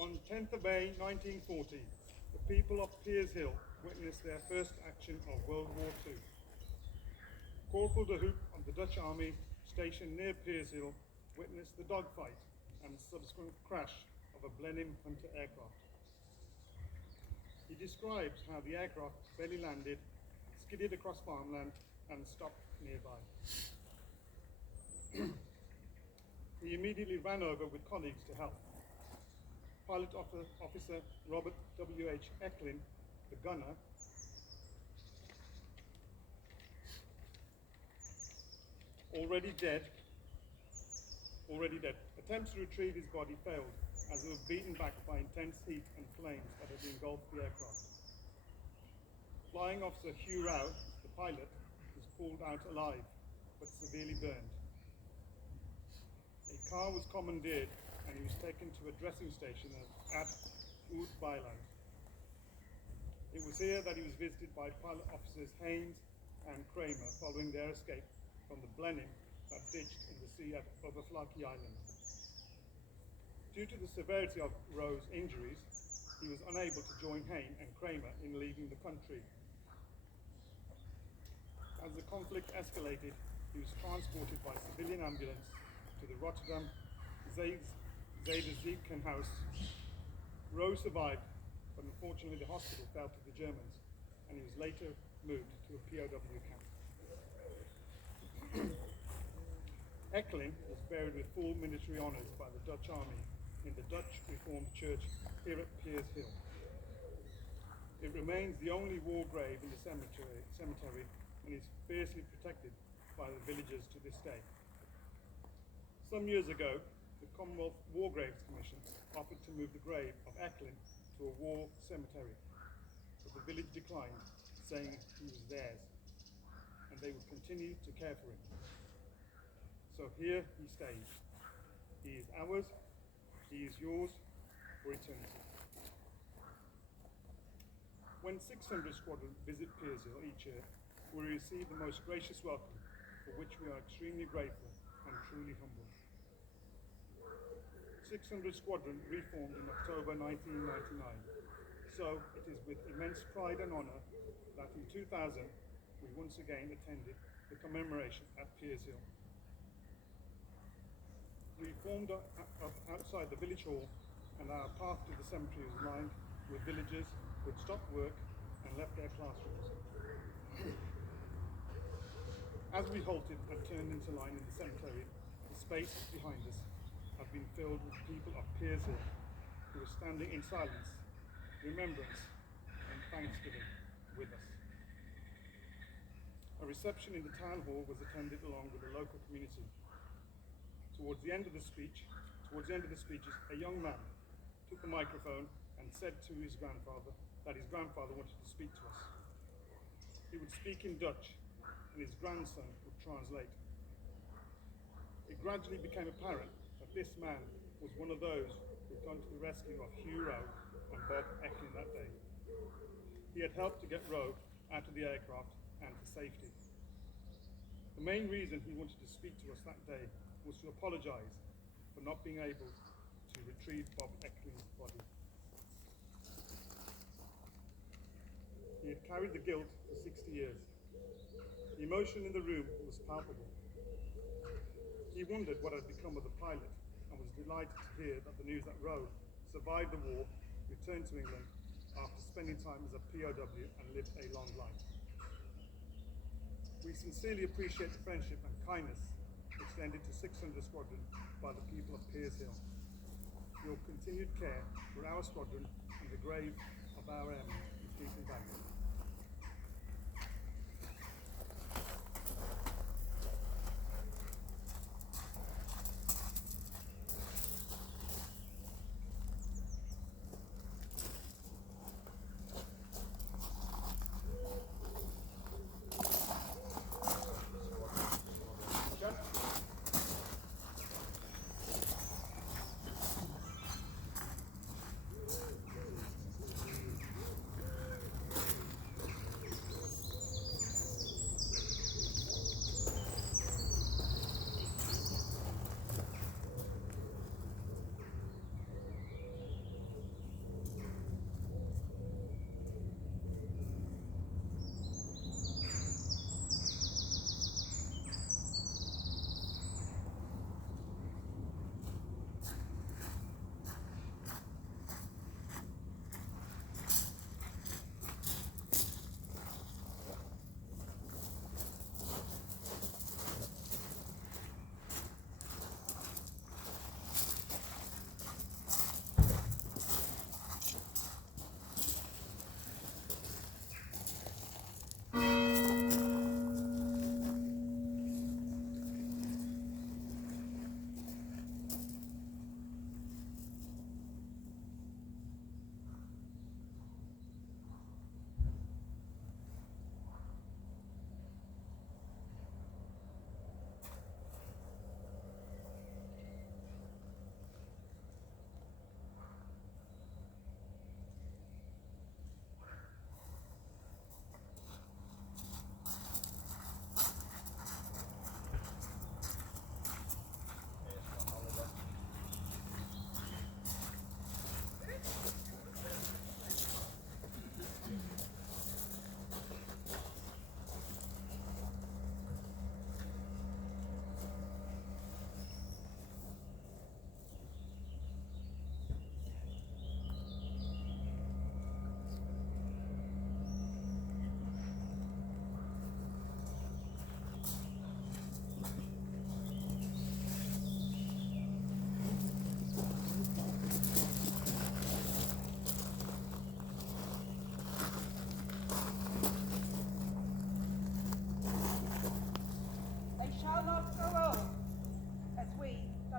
On 10th of May 1940, the people of Piershil witnessed their first action of World War II. Corporal de Hoop of the Dutch Army stationed near Piershil witnessed the dogfight and subsequent crash of a Blenheim Hunter aircraft. He describes how the aircraft belly landed, skidded across farmland and stopped nearby. He immediately ran over with colleagues to help. Pilot officer Robert Echlin, the gunner, already dead. Attempts to retrieve his body failed as it was beaten back by intense heat and flames that had engulfed the aircraft. Flying officer Hugh Rowe, the pilot, was pulled out alive but severely burned. A car was commandeered and he was taken to a dressing station at Oud-Beiland. It was here that he was visited by pilot officers Haynes and Kramer following their escape from the Blenheim that ditched in the sea at Overflaky Island. Due to the severity of Rowe's injuries, he was unable to join Haynes and Kramer in leaving the country. As the conflict escalated, he was transported by civilian ambulance to the Rotterdam Ziekenhuis. Rowe survived, but unfortunately the hospital fell to the Germans, and he was later moved to a POW camp. Echlin was buried with full military honours by the Dutch Army in the Dutch Reformed Church here at Piershil. It remains the only war grave in the cemetery and is fiercely protected by the villagers to this day. Some years ago, the Commonwealth War Graves Commission offered to move the grave of Echlin to a war cemetery, but the village declined, saying he was theirs, and they would continue to care for him. So here he stays. He is ours, he is yours for eternity. When 600 Squadron visit Piershil each year, we receive the most gracious welcome, for which we are extremely grateful and truly humbled. 600 Squadron reformed in October 1999, so it is with immense pride and honour that in 2000 we once again attended the commemoration at Piershil. We formed up outside the village hall, and our path to the cemetery was lined with villagers who had stopped work and left their classrooms. As we halted and turned into line in the cemetery, the space behind us had been filled with people of Piershil who were standing in silence, remembrance and thanksgiving with us. A reception in the town hall was attended along with the local community. Towards the end of the speeches, a young man took the microphone and said to his grandfather that his grandfather wanted to speak to us. He would speak in Dutch, and his grandson would translate. It gradually became apparent that this man was one of those who had gone to the rescue of Hugh Rowe and Bob Echlin that day. He had helped to get Rowe out of the aircraft and to safety. The main reason he wanted to speak to us that day was to apologise for not being able to retrieve Bob Echlin's body. He had carried the guilt for 60 years. The emotion in the room was palpable. He wondered what had become of the pilot and was delighted to hear that the news that Rowe survived the war, returned to England after spending time as a POW and lived a long life. We sincerely appreciate the friendship and kindness extended to 600 Squadron by the people of Piershil. Your continued care for our squadron and the grave of our airmen is deeply valued.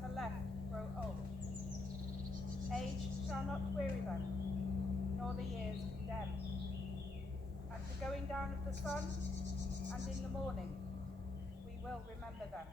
that are left grow old. Age shall not weary them, nor the years condemn. At the going down of the sun and in the morning, we will remember them.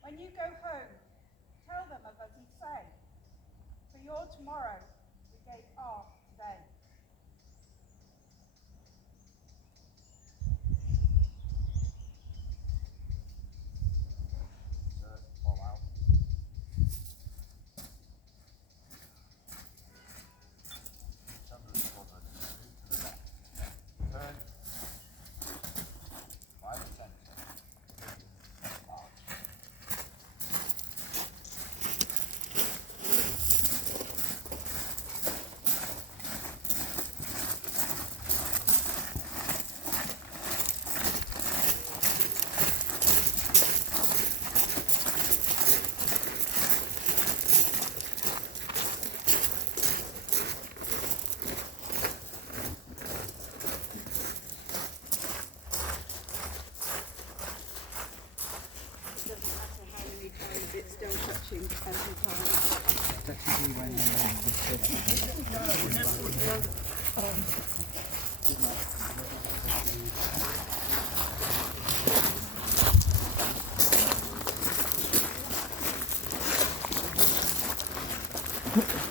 When you go home, tell them of as you say, for your tomorrow we gave our today. Fall out. Turn. Right centre. March. It's still touching every time. Especially when this